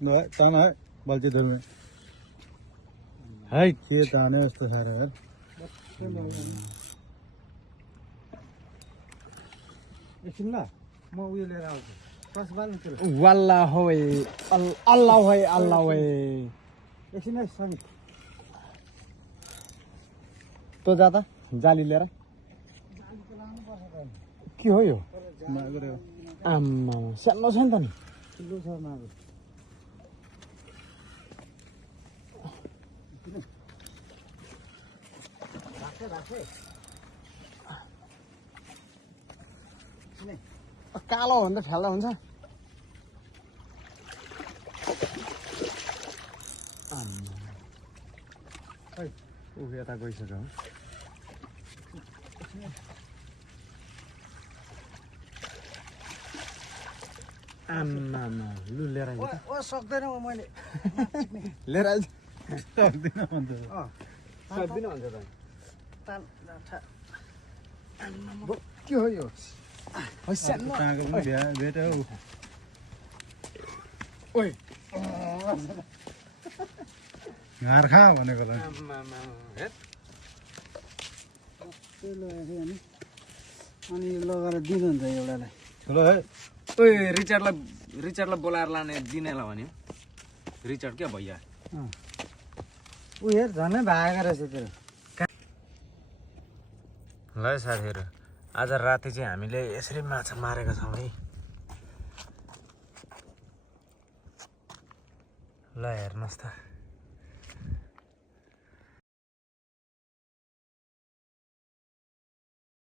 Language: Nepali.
Đấy, tao nói, bao nhiêu thường này. है Chia tao này, tôi thấy rồi. एकछिन ल म उयो लिएर आउँछु कस बाल्नुतिर वाला होए अल्लाह होए अल्लाह होए एकछिन है सनी तो जाता जाली लिएर के हो यो मागो रे। आम्मा सानो छ नि त नि ठुलो छ मागो राखे राखे कालो हो भने त फ्याल्दा हुन्छ आम्मा खै ऊ यता गइसक्यो आम्मा लु लिएर आइज ओ सक्दैन म मैले लिएर आइज सक्दिनँ भन्छ। सक्दिनँ भन्छ त तान राठा के हो यो सानो ताँको पनि भेट्यो हौ। ओइ घार खा भनेको त। हेर अनि यो लगाएर दिनुहुन्छ एउटालाई ठुलो है। ओइ रिचर्डलाई बोलाएर लाने दिनेलाई भन्यो रिचर्ड क्या भैया ऊ हेर झनै भागेको रहेछ त्यो ल साथीहरू आज राति चाहिँ हामीले यसरी माछा मारेका छौँ है ल हेर्नुहोस् त